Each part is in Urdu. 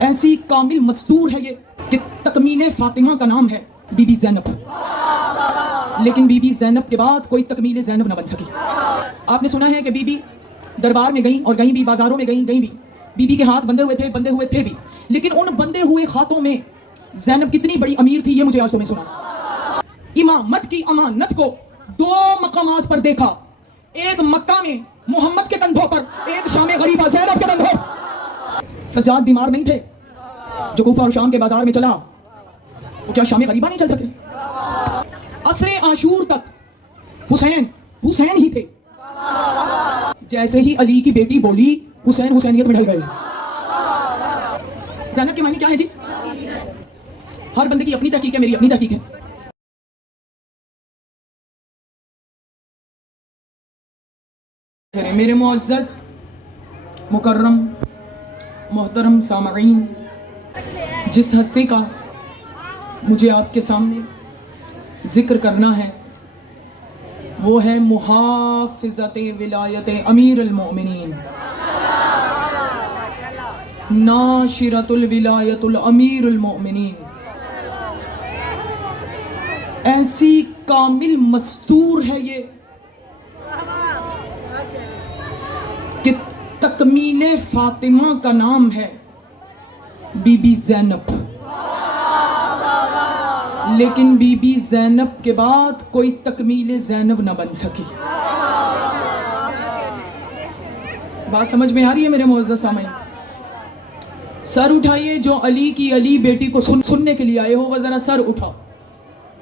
ایسی کامل مستور ہے یہ کہ تکمیل فاطمہ کا نام ہے بی بی زینب، لیکن بی بی زینب کے بعد کوئی تکمیل زینب نہ بن سکی۔ آپ نے سنا ہے کہ بی بی دربار میں گئیں اور گئیں بھی، بازاروں میں گئیں بھی، بی بی کے ہاتھ بندھے ہوئے تھے بھی، لیکن ان بندھے ہوئے ہاتھوں میں زینب کتنی بڑی امیر تھی یہ مجھے آج تمہیں سنا۔ امامت کی امانت کو دو مقامات پر دیکھا، ایک مکہ میں محمد کے کندھوں پر، ایک شام غریبہ زینب کے کندھوں پر۔ سجاد بیمار نہیں تھے جو کوفہ اور شام کے بازار میں چلا، وہ کیا شام غریبہ نہیں چل سکے؟ عصر عاشور تک حسین ہی تھے، جیسے ہی علی کی بیٹی بولی حسین حسینیت میں ڈھل گئے۔ زینب کے معنی کیا ہے جی؟ ہر بندے کی اپنی تحقیق ہے، میری اپنی تحقیق ہے۔ میرے معزز مکرم محترم سامعین، جس ہستی کا مجھے آپ کے سامنے ذکر کرنا ہے وہ ہے محافظت ولایت امیر المؤمنین، ناشرۃ الولایت الامیر المؤمنین۔ ایسی کامل مستور ہے یہ کہ تکمیل فاطمہ کا نام ہے بی بی زینب، لیکن بی بی زینب کے بعد کوئی تکمیل زینب نہ بن سکی۔ بات سمجھ میں آ رہی ہے میرے معزز سامعین؟ سر اٹھائیے جو علی کی علی بیٹی کو سننے کے لیے آئے ہو، وہ ذرا سر اٹھاؤ۔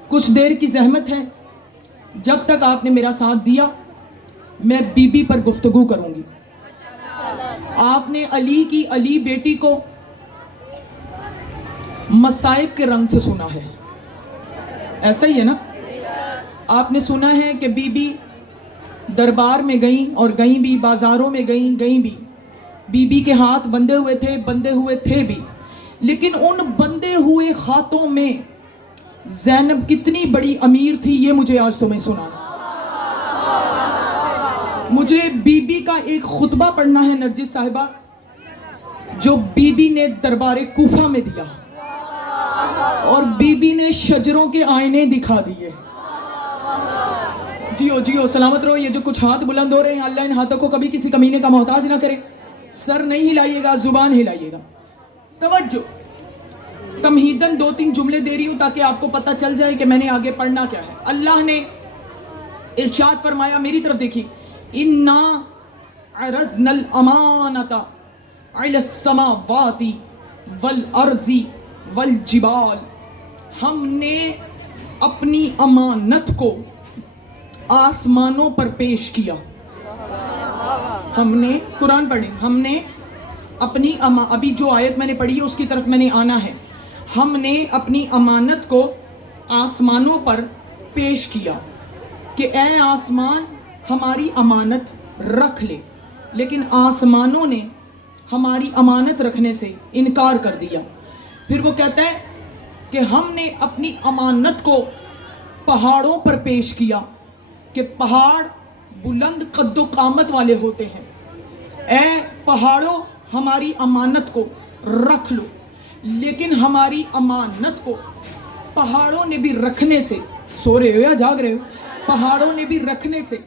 کچھ دیر کی زحمت ہے، جب تک آپ نے میرا ساتھ دیا میں بی بی پر گفتگو کروں گی۔ آپ نے علی کی علی بیٹی کو مصائب کے رنگ سے سنا ہے، ایسا ہی ہے نا؟ آپ نے سنا ہے کہ بی بی دربار میں گئیں اور گئیں بھی، بازاروں میں گئیں بھی، بی بی کے ہاتھ بندھے ہوئے تھے بھی، لیکن ان بندھے ہوئے ہاتھوں میں زینب کتنی بڑی امیر تھی یہ مجھے آج تمہیں سنانا۔ مجھے بی بی کا ایک خطبہ پڑھنا ہے نرجس صاحبہ، جو بی بی نے دربار کوفہ میں دیا، اور بی بی نے شجروں کے آئینے دکھا دیے۔ جیو سلامت رہو۔ یہ جو کچھ ہاتھ بلند ہو رہے ہیں، اللہ ان ہاتھوں کو کبھی کسی کمینے کا محتاج نہ کرے۔ سر نہیں ہلائیے گا، زبان ہلائیے گا۔ توجہ، تمہیداً 2-3 جملے دے رہی ہوں تاکہ آپ کو پتہ چل جائے کہ میں نے آگے پڑھنا کیا ہے۔ اللہ نے ارشاد فرمایا، میری طرف دیکھیے، اِنَّا عَرَضْنَا الْأَمَانَةَ عَلَى السَّمَاوَاتِ وَالْأَرْضِ وَالْجِبَالِ۔ ہم نے اپنی امانت کو آسمانوں پر پیش کیا۔ ہم نے قرآن پڑھیں، ہم نے اپنی ابھی جو آیت میں نے پڑھی ہے اس کی طرف میں نے آنا ہے۔ ہم نے اپنی امانت کو آسمانوں پر پیش کیا کہ اے آسمان ہماری امانت رکھ لے، لیکن آسمانوں نے ہماری امانت رکھنے سے انکار کر دیا۔ پھر وہ کہتا ہے کہ ہم نے اپنی امانت کو پہاڑوں پر پیش کیا کہ پہاڑ بلند قد و قامت والے ہوتے ہیں، اے پہاڑوں ہماری امانت کو رکھ لو، لیکن ہماری امانت کو پہاڑوں نے بھی رکھنے سے، سو رہے ہو یا جاگ رہے ہو، پہاڑوں نے بھی رکھنے سے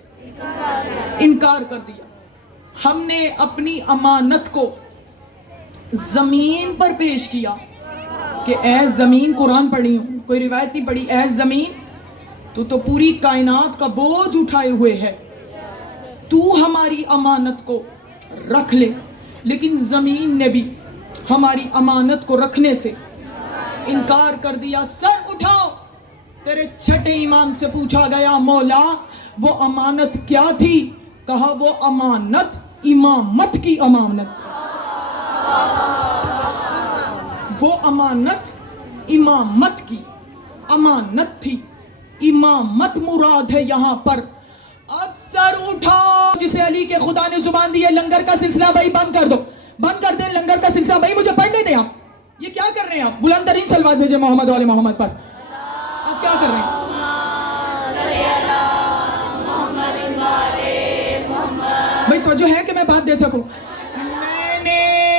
انکار کر دیا۔ ہم نے اپنی امانت کو زمین پر پیش کیا کہ اے زمین، قرآن پڑھی ہوں، کوئی روایت نہیں پڑھی، اے زمین تو پوری کائنات کا بوجھ اٹھائے ہوئے ہے، تو ہماری امانت کو رکھ لے، لیکن زمین نے بھی ہماری امانت کو رکھنے سے انکار کر دیا۔ سر اٹھاؤ، تیرے چھٹے امام سے پوچھا گیا، مولا وہ امانت کیا تھی؟ کہا وہ امانت امامت کی امانت، وہ امانت امامت کی امانت تھی، امامت مراد ہے یہاں پر۔ اب سر اٹھاؤ، جسے علی کے خدا نے زبان دی ہے، لنگر کا سلسلہ بھائی بند کر دو، بند کر دیں لنگر کا سلسلہ بھائی، مجھے پڑھنے دیں۔ آپ یہ کیا کر رہے ہیں؟ آپ بلند ترین صلوات بھیجیں محمد والے محمد پر۔ آپ کیا کر رہے ہیں؟ بھائی توجہ ہے کہ میں بات دے سکوں؟ میں نے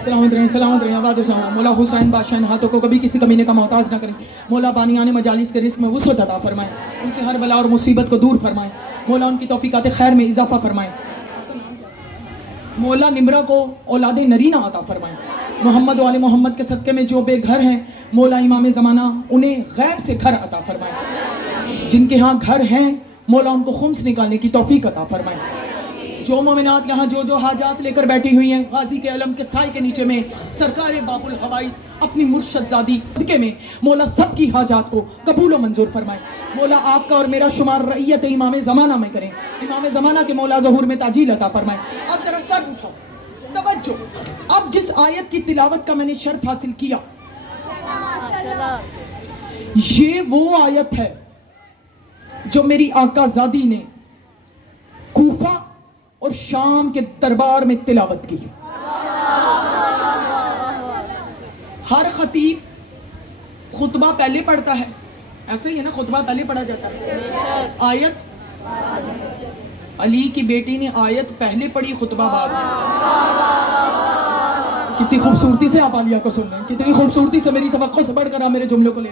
سلامت رہیں آباد شاہ مولا حسین بادشاہ ہاتھوں کو کبھی کسی کمینے کا محتاج نہ کریں مولا بانیان مجالس کے رزق میں وسعت عطا فرمائیں ان سے ہر بلا اور مصیبت کو دور فرمائیں مولا ان کی توفیقات خیر میں اضافہ فرمائیں مولا نمرہ کو اولاد نرینہ عطا فرمائیں محمد و آل محمد کے صدقے میں جو بے گھر ہیں مولا امام زمانہ انہیں غیب سے گھر عطا فرمائیں جن کے ہاں گھر ہیں مولا ان کو خمس نکالنے کی توفیق عطا فرمائیں جو مومنات یہاں جو حاجات لے کر بیٹھی ہوئی ہیں غازی کے علم کے سائے کے نیچے میں سرکار باب الحوائج اپنی مرشد زادی صدقے میں مولا سب کی حاجات کو قبول و منظور فرمائیں مولا آپ کا اور میرا شمار رعیت امام زمانہ میں کریں امام زمانہ کے مولا ظہور میں تاجیل عطا فرمائیں اب ذرا سر اٹھاؤ توجہ اب جس آیت کی تلاوت کا میں نے شرف حاصل کیا یہ وہ آیت ہے جو میری آقا زادی نے کوفہ اور شام کے دربار میں تلاوت کی ہر خطیب خطبہ پہلے پڑھتا ہے ایسے ہی ہے نا خطبہ پہلے پڑھا جاتا ہے آیت علی کی بیٹی نے آیت پہلے پڑھی خطبہ بعد میں کتنی خوبصورتی سے آپ عالیہ کو سن رہے ہیں کتنی خوبصورتی سے میری توقع سے بڑھ کر آپ میرے جملوں کو لے